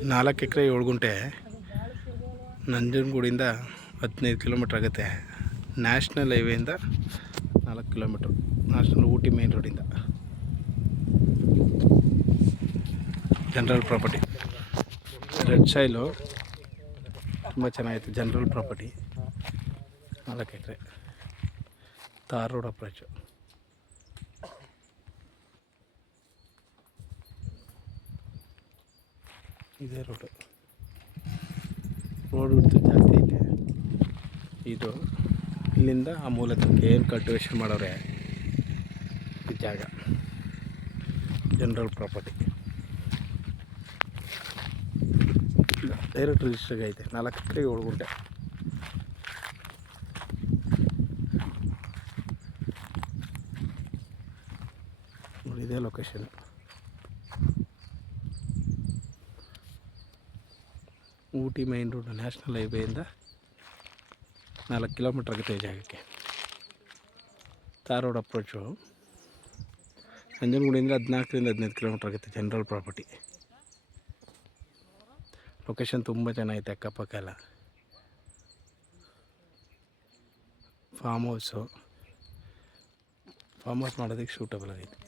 4 ಎಕರೆ 7 ಗುಂಟೆ ನಂಜನಗೂಡಿಂದ 15 ಕಿಲೋಮೀಟ್ರ್ ಆಗುತ್ತೆ. ನ್ಯಾಷನಲ್ ಹೈವೇಯಿಂದ 4 ಕಿಲೋಮೀಟ್ರ್, ನ್ಯಾಷನಲ್ ಊಟಿ ಮೇನ್ ರೋಡಿಂದ. ಜನರಲ್ ಪ್ರಾಪರ್ಟಿ, ರೆಡ್ ಸಾಯಿಲು ತುಂಬ ಚೆನ್ನಾಗಿತ್ತು. ಜನರಲ್ ಪ್ರಾಪರ್ಟಿ 4 ಎಕರೆ, ತಾರ್ ರೋಡ್ ಅಪ್ರೋಚು. ಇದೇ ರೋಡ್ ಬಿಡ್ತು ಜಾಸ್ತಿ ಐತೆ. ಇದು ಇಲ್ಲಿಂದ ಆ ಮೂಲಕ್ಕೆ ಏನು ಕಲ್ಟಿವೇಶನ್ ಮಾಡೋರೆ ಈ ಜಾಗ ಜನರಲ್ ಪ್ರಾಪರ್ಟಿ. ಡೈರೆಕ್ಟ್ ರಿಜಿಸ್ಟ್ರಿಗೆ ಐತೆ. 4 ಎಕರೆ 7 ಗುಂಟೆ. ನೋಡಿ, ಇದೇ location. Ooty main road national ಹೈವೇಯಿಂದ 4 ಕಿಲೋಮೀಟ್ರ್ ಆಗುತ್ತೆ ಈ ಜಾಗಕ್ಕೆ. Tar road approach. ನಂಜನಗೂಡಿಂದ 14ರಿಂದ 15 ಕಿಲೋಮೀಟ್ರ್ ಆಗುತ್ತೆ. General property. ಲೊಕೇಶನ್ ತುಂಬ ಚೆನ್ನಾಗೈತೆ. ಅಕ್ಕಪಕ್ಕ ಎಲ್ಲ ಫಾರ್ಮ್ ಹೌಸ್ ಮಾಡೋದಕ್ಕೆ ಸೂಟಬಲ್ ಆಗೈತೆ.